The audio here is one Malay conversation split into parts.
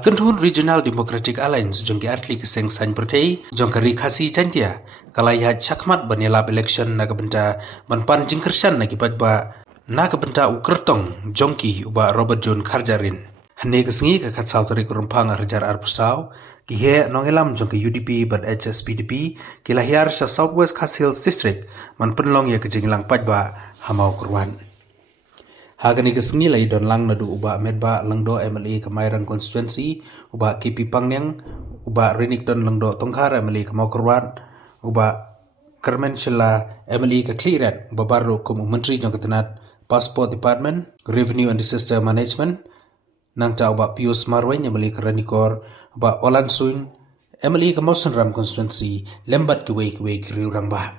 Kendhun Regional Democratic Alliance jongki artli keseng sain pertei jongkari khasi chantia kalaya chakmat banelap election na kabenta banpan jingkersan na kibadba na kabenta ukertong jongki uba Robert John Kharjarin hane kesengi kakat sautari kurumpang arjar arpusau kihe nongelam jongki UDP ban HSPDP kilahiar sa Southwest Khas Hills District man penlong ya kejinglang padba hamau kurwan. Hagani kesengi lai don lang nadu uba medba langdo MLA Kemairang Constituency uba KP Pangyang uba Rinik don langdo Tongkhar MLA Kemaukerwan uba Kermen Shela MLA Kekliran uba baru kum menteri jong ketenat Passport Department Revenue and Disaster Management nangta uba Pius Marwen MLA Keranikor uba Olan Suin MLA Kemausenram Constituency lembat kiwei kiriurang bah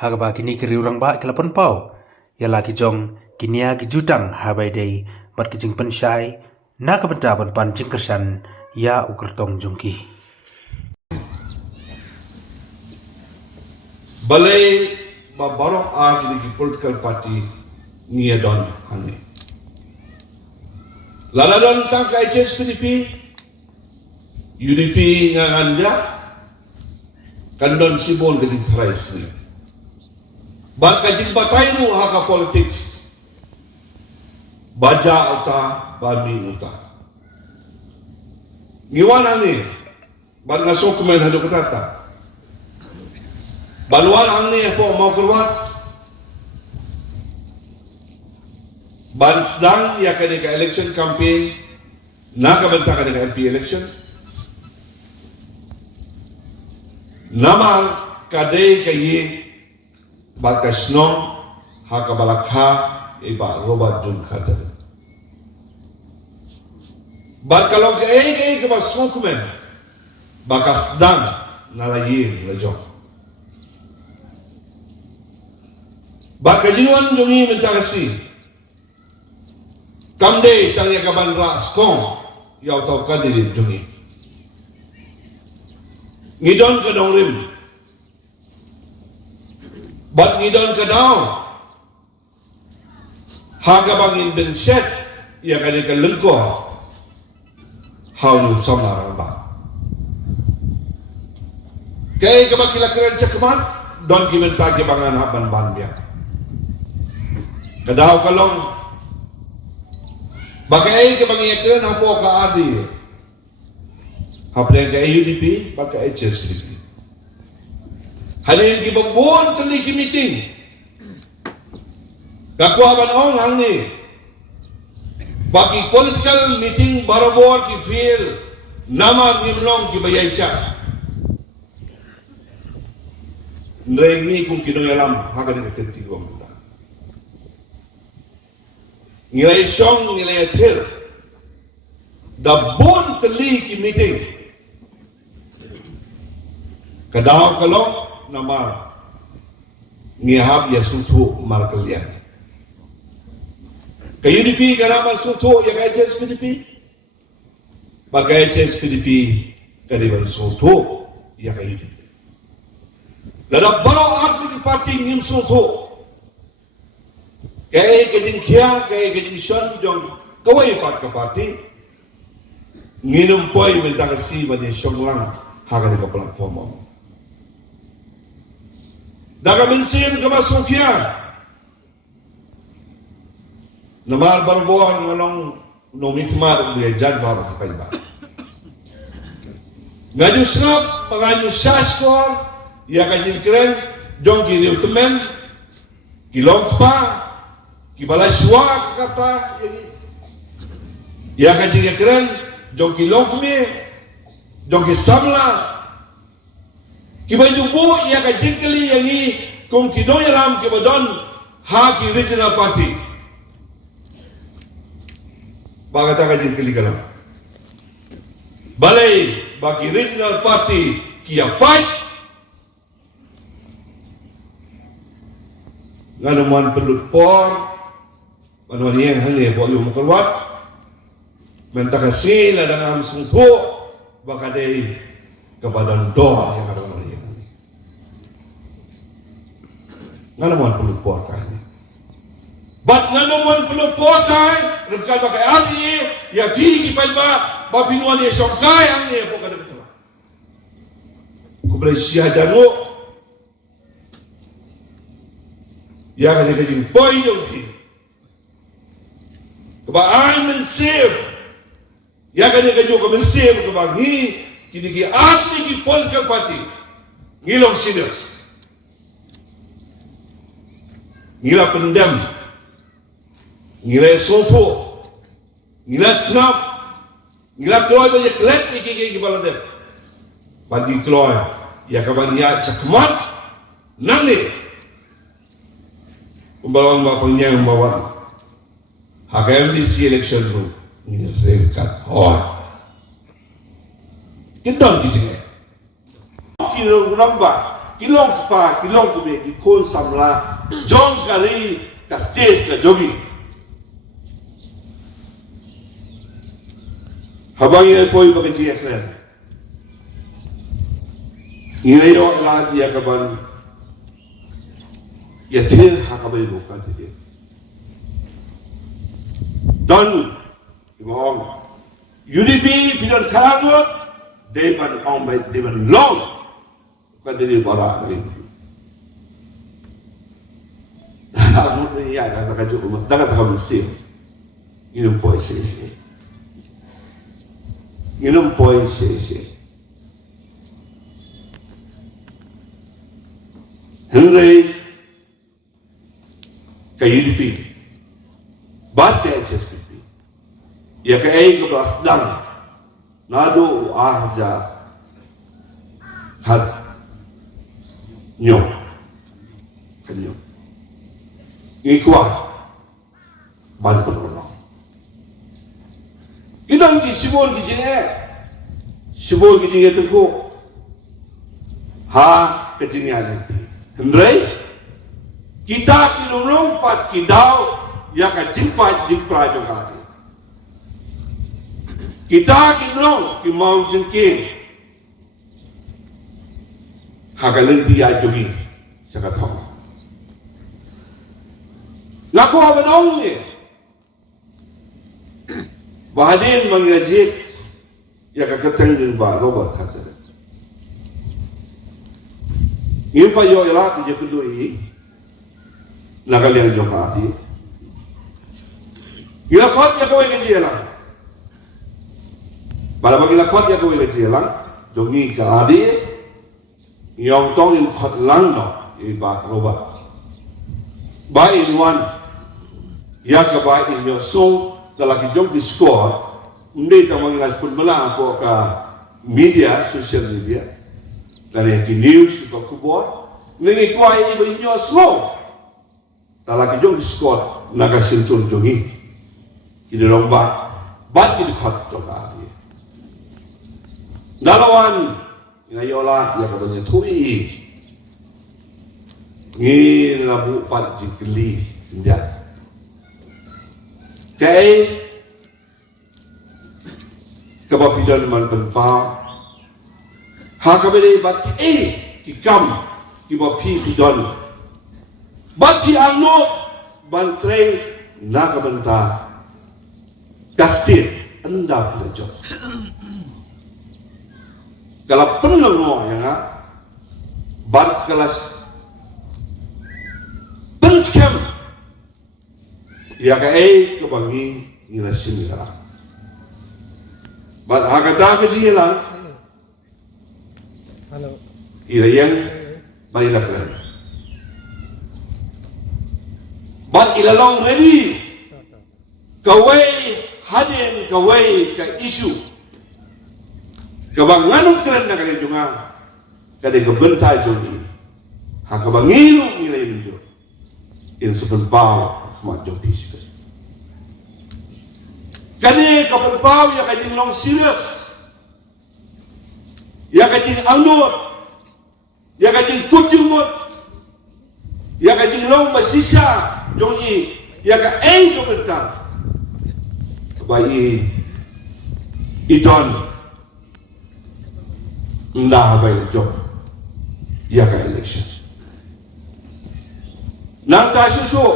hagaba kini kiriurang bah kelapon pau yala kijong kinia kijutang habai day bat kijing pensyai na kabentaban pan jingkersan ya ukertong jongki. Balai babarok agi political party niya don hangi. Laladon tang ka HSPDP UDP nga anja kandon sibol gading trais ni. Bat kajing batay mo haka politics baja uta bami uta ngiwan ni ban nga dokumen hado katata baluan ang ni po mau keluar ban sedang ya kani ka election campaign na kabenta kani ka MP election nama kadai kayi bakasnong hakabalakha iba Robert John Kharjarin. Bat kalau ke bas dokumen bakas dang nalayin lejong. Bat kajinuan jongi mentagasi. Kamde tanya kaban ra skong yau tau kadiri jongi. Ngidon ke dongrim. Bat ngidon ke daun. Haga bangin ben set ya kani ka lengko haulu samar ba kay ka bakila kran cakman don kimenta ke bangan haban bandia kadaw kalong bakay ka bangi kran hapo ka adi hapre ka UDP bakay HSPDP halin ki babon tali ki meeting kakuaban ong ang ni bagi political meeting barabor ki feel nama ngimlong ki bayay siya nrengi kung kinoyalam haka ni katenti ko amta ngilay siyong ngilay atir dabon tali ki meeting kadaw kalong nama ngihab ya sutu markalian kay UDP karaman suto ya kay HSPDP bagay HSPDP kariban suto ya kay UDP ladab baro atli party ngim suto kay kading kya kay kading shan jong kawai pat ka party nginum poy mentagasi bani syonglang hagan ka platform daga mensin ka masukya namar barbuan ngalong nomikmar buya jan baru kapai ba ngaju snap pangaju shaskor ya kajin kren jong ki reutemen ki longpa ki balaswa kata ya kajin kren jong ki longme jong ki samla ki baju bu ya kajin kali yangi kong ki doyaram ki badon ha ki regional party bagata kajin kaligalam balai bagi regional party kia fight nganuman pelut por manuan yang hanya buat yung makalwat mentakasi ladang amsung tu bakadai kebadan doa yang ada mana yang nganuman pelut por kaya bat nganuman pelut por kaya rekan pakai adi ya gigi palba pinuan ni songkai ang ni po kada ko. Ko bela sia jango. Ya kada kajing boy yung ki. Ba ay men save. Ya kada kajo ko men save ko ba ni kini ki atli ki Polska Party. Ngilong serius. Ngila pendam, ngila sopo, ngila snap, ngila keluar banyak kelet ni kiki kepala dem. Bagi keluar, ya kapan ya cakmat, nang ni. Pembalon bapaknya yang bawa HKMDC election room, ini rekat, kita kita. Kilo nambah. Kilong pa, kilong kube, ikon samla, jong kari, ka state ka jogi. Habang yan po yung pagkajiyak na yan. Ngayon lahat niya kaban, yatir hakabay mo ka dito. Dan, imong, UDP, pinon kalangot, deban ang may, deban long, kadiri para kali. Namun ni ya kata kaju umat dagat kamu sih. Inum poi sih. Inum poi sih. Henry KUDP baca HSPP. Ya kai ke Basdang. Nado ahja had nyok kanyo ikwa ban penolong idang ki sibol ki jinge tu ha ke jinge nanti hendrai kita kinolong pat kidau ya ka jimpa jogati kita kinolong ki mau jengke hakalan dia jogi sakat hong. Laku apa dong ni? Bahadin mengajit ya kakateng din ba Robert kata. Ini pa yo ila di jepudui nakalian jokati. Ila kot ya kowe kejelang. Bala bagi la kot ya kowe kejelang jogi ka adi yang tong in khot lang no iba roba ba in one ya ka ba in yo so dalaki jog di score hindi ta mangilas pun mala ko ka media social media dari ki news ko kubot ngi ko ay iba in yo slow dalaki jog di score naga sintul jogi kini romba ba ki khot to ka dalawan ngayola ya katanya tui ngi labu pat jikli njat kai kabapidan man penpa ha kabere bati kikam kibapi pidon bati ano bantre nakabenta kastir anda pelajar kalau penolong yang bar kelas penskam ya kai kebangi ngirasin ngara bar hakata kejilang halo irayan bailak lan bar ilalong ready kawai hadin kawai ka isu kabanganong keren na kaya junga kada kebentai jogi ha kabangiru nilai njo in sepenpau khmat jogi sik kani kapenpau ya kajing long serious ya kajing anut ya kajing kucumut ya kajing long basisa jogi ya ka jo bentar bai idon ndah bay job ya ka election nang ta susu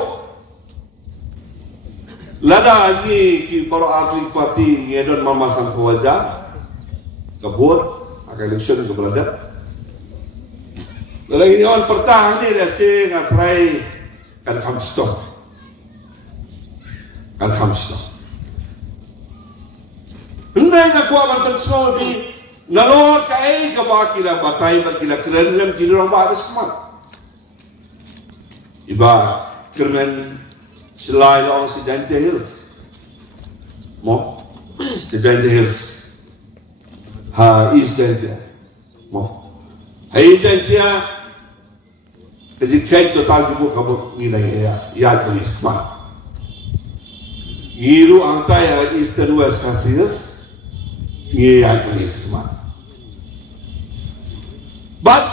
Lada ni ki para ahli parti ngedon mamasang kewajar kebut akan election ke berada. Lagi orang pertah ni dah say ngatrai kan kamstong. Kan kamstong. Hendai nak kuat bantan semua di nalor kai ke bakila batai bakila keren lem kini orang baris kemat. Iba kermen selai orang si Giant Hills. Mo si Giant Hills. Ha East Giant. Mo. Hai Giant kasi kaya total ko kabut nilai ya polis kemat. Giru angkai ya East and West Hills. Ya polis kemat. But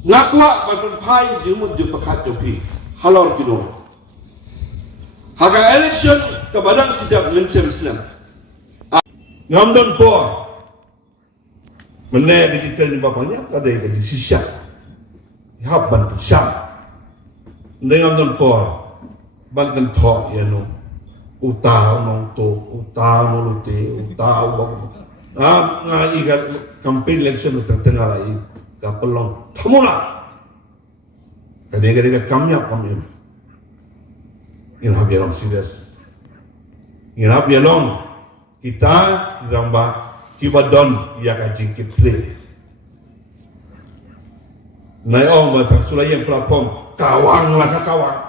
ngakwa batun pai jumut je pekat jopi halor kino. Haka election kebadan sidap mencem Islam. Ngamdon por. Menai begitu ni bapaknya ada gaji sisa. Haban sisa. Ngamdon por. Banten thok ya no. Utah nong to, utah nolute, utah ubak. Ngai kat campaign election tengah lagi. Kapelong, thamula. Kadang-kadang kami. Inah biarong serius. Inah biarong kita ramba kibadon ia kajing kitle. Nai om batang sulayang platform kawang lah kawang.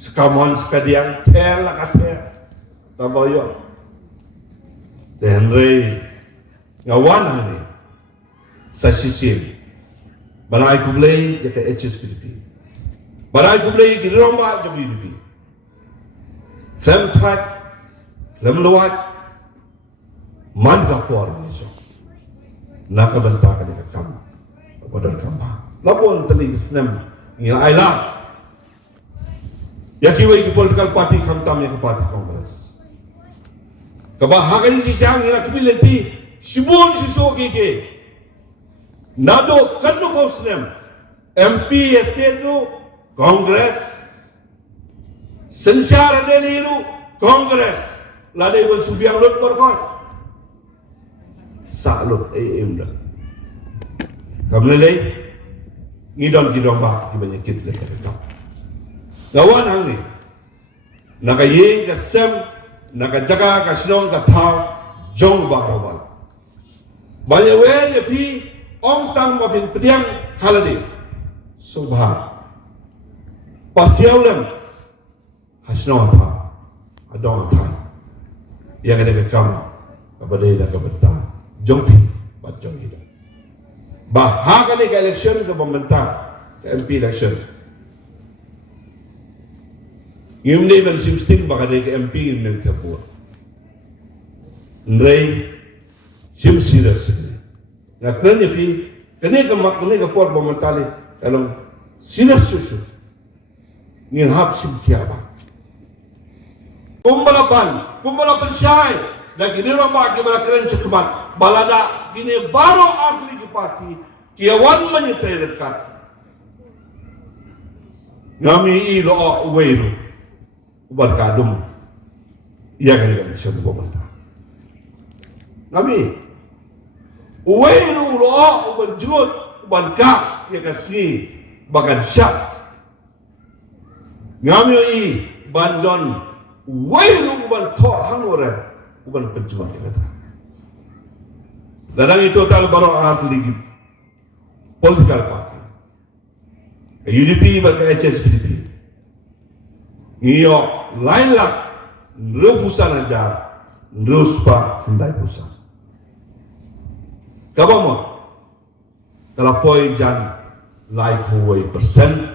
Sekamon sekadiang ter lah ter. Taboyo. Denrei ngawan ni. Sa sisim. Banai kublai ya ke HSPDP. Banai kublai ki romba ke PDP. Lem thak, lem luat, man ka por ni so. Nak benta ka ni kam. Padar kamba. Lapon tali Islam ngira aila. Ya kiwai ki political party khamtam ya ke party Congress. Kabahagan si siang ngira kbilenti shibun si so ke. Nado kanu Muslim MP estate Congress Sensar Deliru Congress Ladai pun subiang lut berkon Salut AM dah Kamlelai Ngidon kidong bah Kibanya kit leka kekap Gawan hang ni Naka ying ka sem Naka jaga ka sinong ka tau Jong barobal Banyak wen ya pi Om tang mabin pediang haladi subha pasiaulem hasno ta adong ta yang ada kam kabade da kabata jongpi bat jong ida bahag ni election ke pemerintah ke MP election yumne ben simsting bakade ke MP in Melkapur ndrei simsira sini na kena pi kena ke por pemerintah kalau sinas susu ngin hap sim kiaba kumbala pensai lagi ni romba ke bala keren cekman balada gini baru ahli ke parti kiawan menyetai dekat ngami ilo weiru ubat kadum ia kan syam pemerintah ngami Uwairu lo'o uban jurut uban ka ya kasih bagan syak ngamyo i bandon uwairu uban to hangore uban penjuan ya kata dadang itu total baru ahli political party UDP baka HSPDP iyo lain lak nro pusan ajar nro spa kendai pusan Kabamo kalau poi jan like huway persen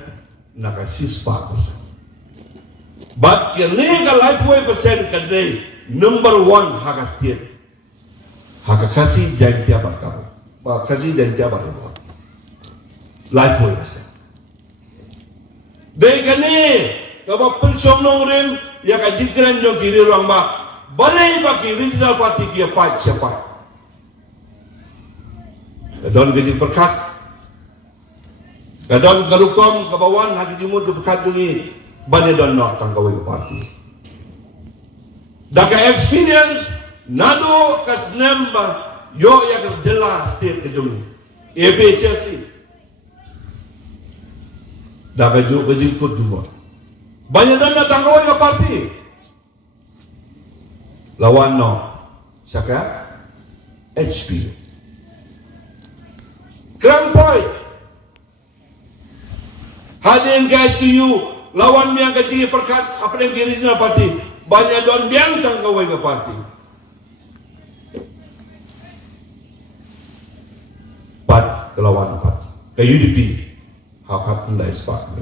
nakasispa persen. But kini kalau like huway persen kadai number one haka state haka kasih jantia bakal kasih jantia bakal like huway persen. Dei kini kalau pensomnong rim ya kajikiran jo kiri ruang ba balai baki regional party kia pat siapa. Kadon gaji berkat, kadon karukom kabawan haki jumut berkat ini banyak don nak tanggawi ke parti. Daka experience nado kasnem ba yo ya jelas state ke jung. EBCC. Daka jo kejikut juga. Banyak don nak tanggawi ke parti. Lawan no saka HP. Grand point. Hadirin guys to you, lawan yang kecil perkat apa yang kiri sini parti. Banyak don biang tangkawai ke parti. Pat kelawan parti. Ke UDP. Hak pendai sepak.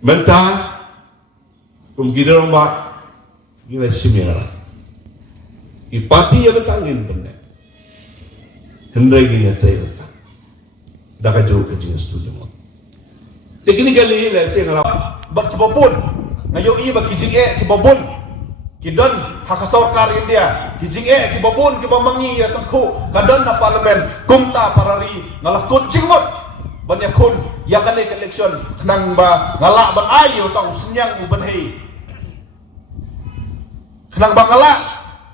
Mentah. Kumkira rombak. Gila semira. Ipati yang bertangin benar. Hendai gini tayo ta. Daka jauh kecil setuju mo. Teknik kali ini saya ngarap. Berkibabun. Ngayon iya berkijing kibabun. Kidon hakasarkar India. Kijing kibabun kibamangi ya temku. Kadon na parlemen kumta parari ngalakot jingmot. Banyak kun ya kali election kenang ba ngalak ban ayo tau senyang uban hei. Kenang ba ngalak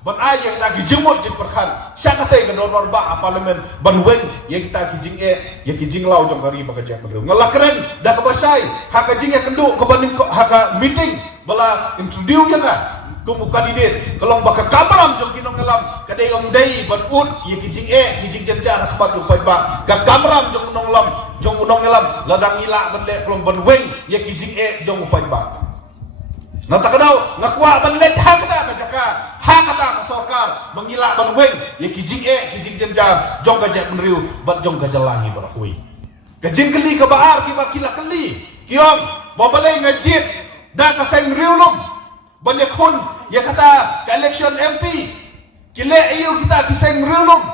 ban ayah kita kijingmot jing perkan syakate ke normal ba parlemen ban weng ya kita kijing ya kijing lau jong hari baka jak mereu ngalak keren dah kabasai haka jing ya kendu ke banding haka meeting bala introduce ya ka kumu kandidat kelong baka kamram jong kinong ngalam kadai om dei ban ut ya kijing jenjar kepat upai ba ka kamram jong unong lam jong unong ngalam ladang ila ban le kelong ban weng ya kijing jong upai ba. Nanti kadau ngakwa ban let hakata kajaka hakata kasarkar mengilak ban weng ya kijing jenjar jong gajak menriu bat jong gajalangi barakui gajin keli ke baar kiba kila keli kiong babalai ngajit da kaseng riulum banyak kun ya kata ke election MP kile iyo kita kiseng riulum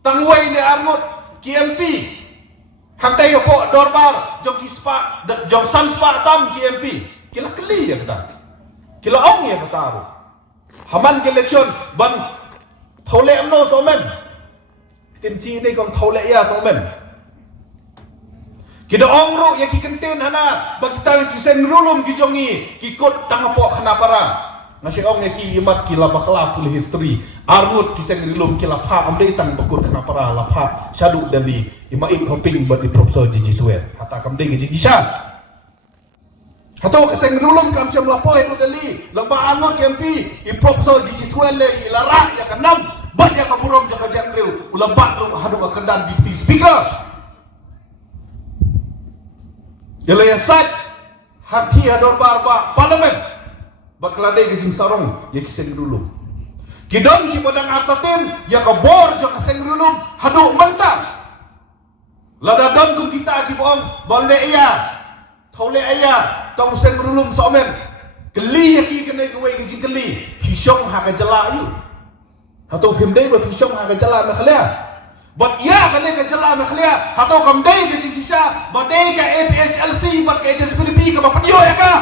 tangwai ni armut ki MP hantai po dorbar jong kispa jong sanspa tam ki MP kila keli ya kata kila ong ya kata haman ke election ban thole amno somen tinci ni kong thole ya somen kita ong ro ya ki kenten hana bagi tang kisen rulum ki jongi ki kot tangapo khana para nasi ong ya ki imat ki labakla pul history armut kisen rulum ki lapha amdei tang bakut khana para lapha syadu dari imaim hoping buat di profesor Jiji Suet hata kamdei ki jisha Hatau kaseng rulum kam siam lapoi tu dali lamba anur KMP i profesor Jiji Swelle i lara ya kanam bat ya kaburom jaga jangriu ulamba tu hadu akandan deputy speaker yala ya sat haki hador barba parlimen bakladai gejing sarong ya kiseng rulum kidon ki bodang artatin ya kabor jaga kaseng rulum hadu mentah lada don kum kita ki boong balde iya Tole ayah tau sen rulum somen keli yaki kena kawai kejing keli pisong haka jala ayu atau himdai ber pisong haka jala makhlea but ya kena ke jala makhlea atau kamdai kejing sisa badai ke APHLC bat ke HSPDP ke bapadio ya ka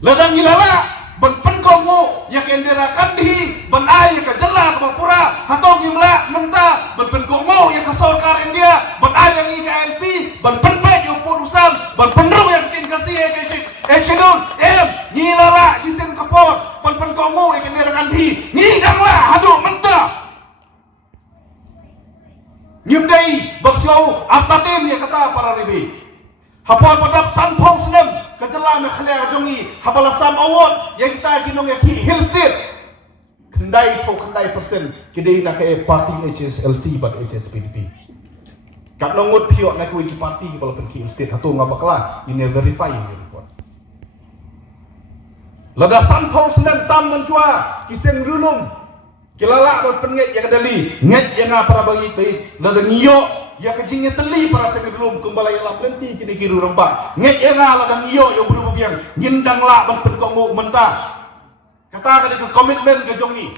ladang ilala ban penkongo yak endera kandi ban ay ka jala ke bapura atau gimla menta ban penkongo yak kasarkar India ban ay yang IKLP ban penpet yung purusan ban penru yang tin kasih eksidun ngilala sisen kapor ban penkongo yak endera kandi ngidanglah aduh menta ngimdai baksau atatin ya kata para ribi hapon padap sanpong senam kejela mekhlea jongi habalasam award yang kita ginong ya ki hill state kendai persen kidai nak ke parti HSLC bat HSPDP kat nongot piot nak ke parti kalau pergi hill state hatu ngabakla ini verify ini report lada sanpong senam tam mensua kiseng rulum kilala bat pengit ya kedali nget yang para baik lada ngiyok ya kejingnya teli para sengelum kembali alam lenti kini kiru rempak nget yang ala dan iyo yang belum biang ngindang lah ban penkomu mentah kata kada ke komitmen ke jongi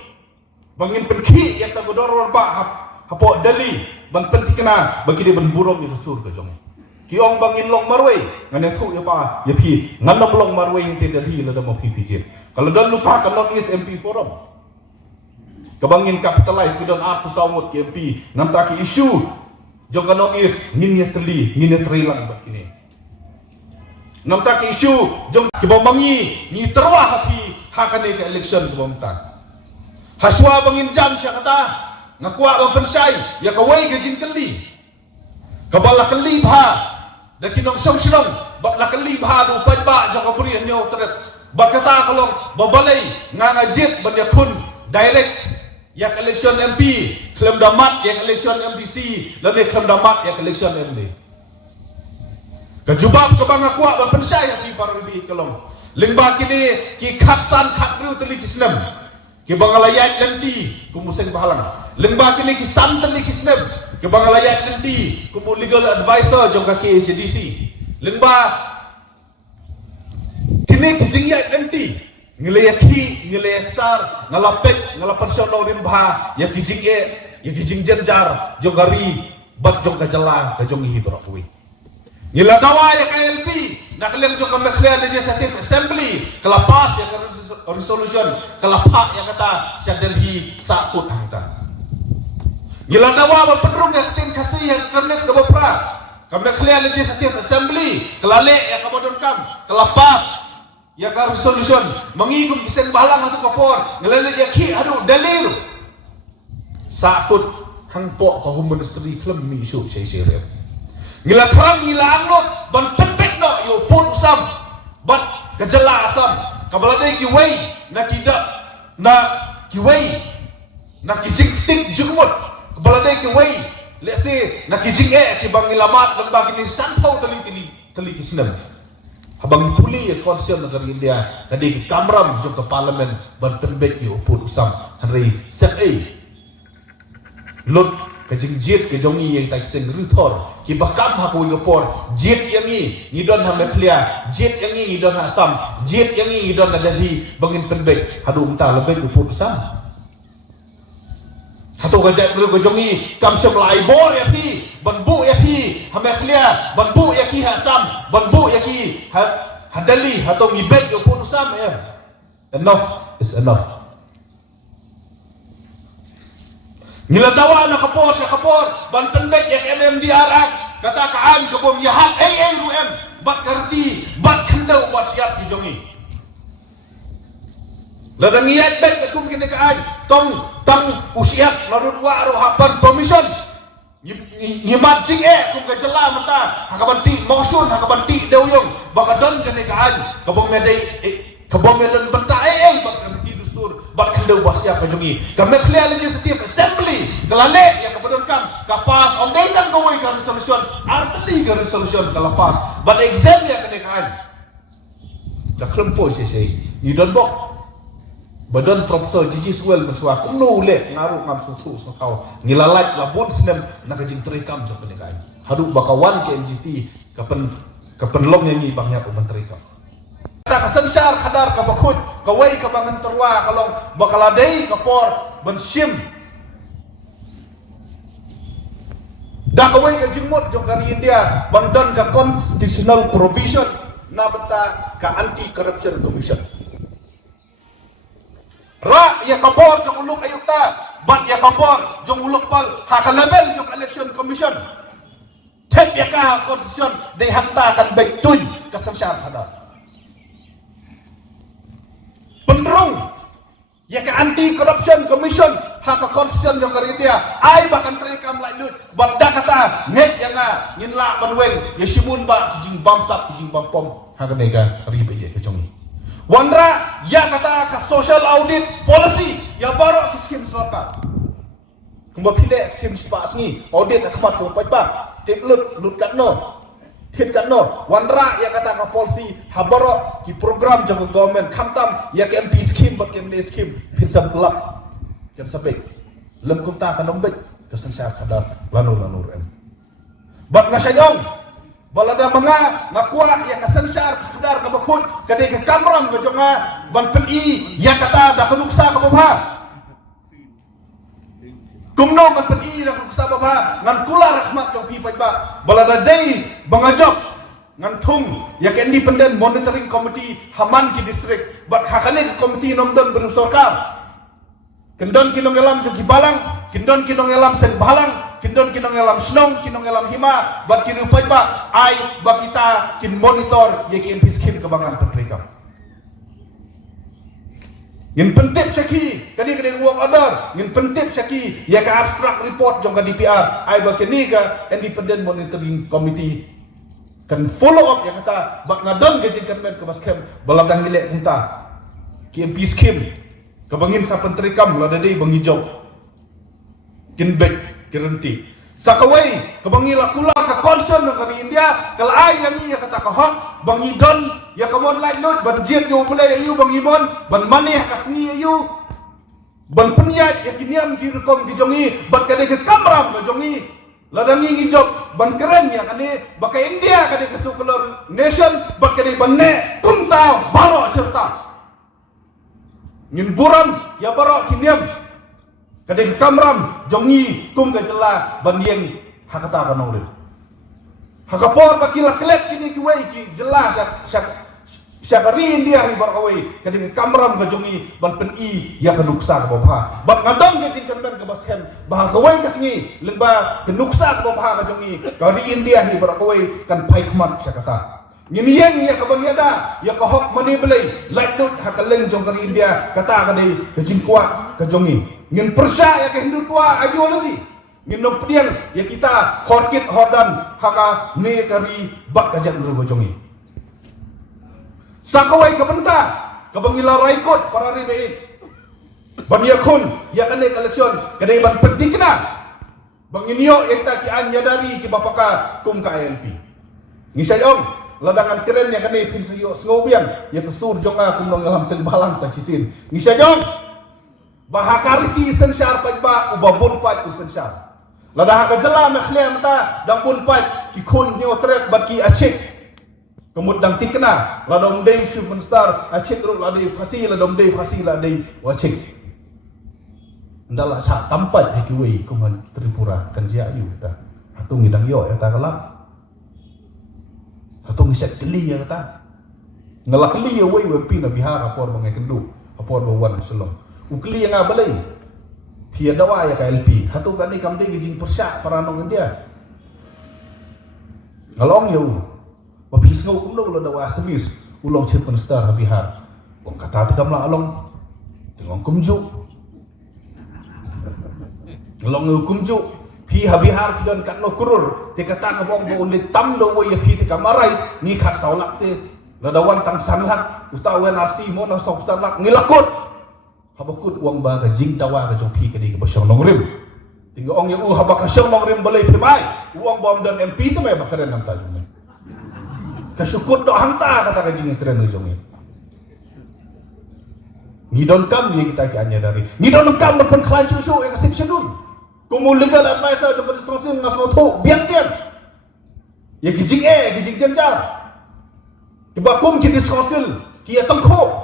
bangin penki yang tak godor rempak hapo dali ban penti kena bagi dia ban burung itu sur ke jongi kiong bangin long marway ngane thu ya pa ya pi ngandam long marway yang tidak dali lada mau pijit kalau dan lupa kan not is MP forum kebangin capitalize kidon aku sawut ke MP namtaki isu jong kanong is nginya terilang bak kini nam tak isu jong kibamangi ni terwah hati hakane ke election sebomta haswa bangin jam siya kata ngakwa bang pensai ya kawai ke jin keli kabala keli bha da kinong song bak la keli bha du pai ba jong kaburi nyo tret bak kata kalong babalai ngangajit bandia kun direct yak election MP klaim damat yak election MPC lalu klaim damat yak election MD kajubab ke bang akwa bang pensai hati parbi kalong lingba kini ki khatsan khatru teli kisnem ki bangalayat nanti kumuseng bahalang lingba kini ki sam teli kisnem ki bangalayat nanti kumu legal advisor jong kaki CDC lingba kini kijingyat nanti ngelayak sar ngalapek ngalapersono rimba ya kijing jenjar jong gari bat jong kajala kajong ihi berakui ngila dawa ya KLP nakaliang jong kameklian legislative assembly kelapas ya resolution kelapak ya kata syaderhi sakut hangta ngila dawa berpendrung ya tim kasih yang kernet kebopra kameklian legislative assembly kelale ya kabodon kam kelapas ya ka resolution mengikut kisah balang atau kapor ngelele ya ki aduh dalil sakut hangpok ko ministry klem mi isu saya ngila perang ngila angot ban tepek no yo pun usam bat kejela asam kabalade ki wei na kida na ki wei na kijing tik jugmut kabalade ki wei let's say na kijing ki bang ilamat dan bagi ni sanpau teli kisnem habang puli ya konsen negara India kadi ke kamram jo ke parlimen ban tembek yo pun usam hari SFA lot ke jingjit ke jongi yang tak seng rutor ki bakam ha ko ngopor jit yang ni don ha meklia jit yang ni don ha sam jit yang ni don dari bangin tembek hadu unta lebih yo pun usam hato gajat bro ko jongi kam sem lai bor ya pi banbu ya ki hameklia banbu ya ki hasam banbu ya ki hadali atau ngibek yo pun usam ya enough is enough ngila dawa na kapor sa kapor banten bek ya MMDR kata kaan kabom ya hak ruem bat karti bat kendau wat siap di jongi ladang iyat bek kum kene kaan tong usiap larut wa ro hapan permission ngimacing kum ke jela mata hakabanti mosun hakabanti deuyong bakadon kene kaan kabong medai kabong medan benta bak karti dustur bak kendau wasya kajongi kami clear legislative assembly kelale yang kabodon kam kapas on day kan kawai ka resolution arteli ka resolution kalapas but exam ya kene kaan jaklempoi sei ni don bok badan Profesor Gigi Suel bersua kuno le ngaruh ngam sutu sakau ngilalat labun sinem nak jing terikam jo kenekai hadu bakawan ke MGT kapen long yang ni bangnya ko menterikam ta kasensar kadar ka bakut kawai ka bangan terwa kalong bakaladei kapor bensim dah kawai ka jingmut jo kari India bandan ka constitutional provision na beta ka anti corruption commission ra ya kapor jong uluk ayukta bat ya kapor jong uluk pal haka level jong election commission tep ya ka constitution de hakta kan baik tuj kasangsar hadar penrung ya ka anti corruption commission haka constitution jong India ai bahkan terekam lai lut bat da kata net yang nginla banweng ya simun ba kijing bamsap kijing bampom haka nega ribe ye jong Wandra ya kata ke social audit policy ya baru ke skim selaka. Kumba pilih skim spas ni audit akmat ko pa tip lut kat no. Tip kat no. Wandra ya kata ke policy habaro ki program jang government kamtam ya ke MP skim bat ke MD skim pinsam kelap. Jam sampai lem kumta kan nombek kesensar kadar lanu em. Bat ngasayong balada menga ngakua ya kasensar sudar ka bakun kade ke kamram ke jonga ban peli ya kata da kenuksa ka babha kumno ban peli da kenuksa babha ngan kula rahmat jong pi pajba balada dei bangajok ngan thung ya ke independent monitoring committee haman ki district bat hakane ke komiti nomdon beru sarkar kendon kinong elam jong balang kendon kinong elam sen balang kindon kinong elam snong kinong elam hima bat kinu pajba ai ba kita kin monitor ye ki MP scheme kebangan pentrikam ngin pentip syaki kadi work order ngin pentip syaki ya ka abstract report jong ka DPR ai ba kini ka independent monitoring committee kan follow up ya kata bak ngadon ke jingkermen ke baskem baladang gilek punta ki MP scheme kebangin sa pentrikam la dadi bangijau kin back guarantee sakawai kebangi lakula ka concern ng kami India kalay yang iya kata kahok bangi don ya kamon lain lot ban jet yo pula ayu bangi bon ban maneh kasni ayu ban penyat ya kiniam girekom gijongi ban kade ke kamram gijongi ladangi ngijok ban keren ya kade bakai India kade ke secular nation ban kade banne tunta baro cerita ngin buram ya baro kiniam kadang kamram jongi kum ka jela bandieng hakata ka nongre hakapor bakila klet kini kiwei ki jela syakari India hi barawai kadang kamram ka jongi ban pen i ya kanuksa ka bopha bak ngadong ke jingkan ka basken bah kawai ka singi lengba kanuksa ka bopha ka jongi kari India hi barawai kan paikmat syakata ngimiyeng ya kaban yada ya kahok mani belai laitut hakaleng jong kari India kata kadai ke jingkwa ka jongi ngin persya ya ke Hindu tua ideologi ngin no pedian ya kita horkit hodan haka ne kari bak kajak nuru bojongi sakawai kabenta kabangila raikot para ribeik banyakun ya kane election kane ban pentingna banginyo ekta ki anya dari ki bapaka kum ka INP ngisayong ladangan keren ya kane pinsuyo sngobiang ya kesur jonga kum nong alam selbalang sa sisin ngisayong bahakariti sensyar pajba ubabun pat usensyar ladah ka jela mekhlem ta dang bun pat ki khun nyo trek bat ki achik kemud dang tikna ladom dei superstar achik ru ladai phasi ladom dei phasi ladai wachik ndala sa tampat ki wei kuman Tripura kan jia yu ta atung ngidang yo ya ta kalap atung ngiset keli ya ta ngelak keli ya wei we pina bihar apor bangai kendu apor bawan selong ukli yang abalai pia dawa ya KLP hatu kani kamde gijing persyak paranong India ngalong yau mapis ngau kumlo lo dawa semis ulong chip penstar habihar wong kata tu kamla along tengong kumju ngalong kumju pi habihar dan kat no kurur te kata ka bong bo ulit tam do wo ya pi te kamarais ni khat saulak te ladawan tang sanlak utawen arsi mo na sok sanlak ngilakut habakut uang ba ka jing tawa ka jopi ka di ka basyong nongrim tinggal ong yang habak ka syong nongrim balai primai uang bom dan MP tu may bakaren nam ta jong ka syukut do hanta kata ka jing keren jong ni don kam ni kita ki anya dari ni don kam pen klan shu ka section dun kumu legal advisor de sanction ngasno tho biang biang ya ki jing jenjar ki bakum ki diskonsil ki atang kho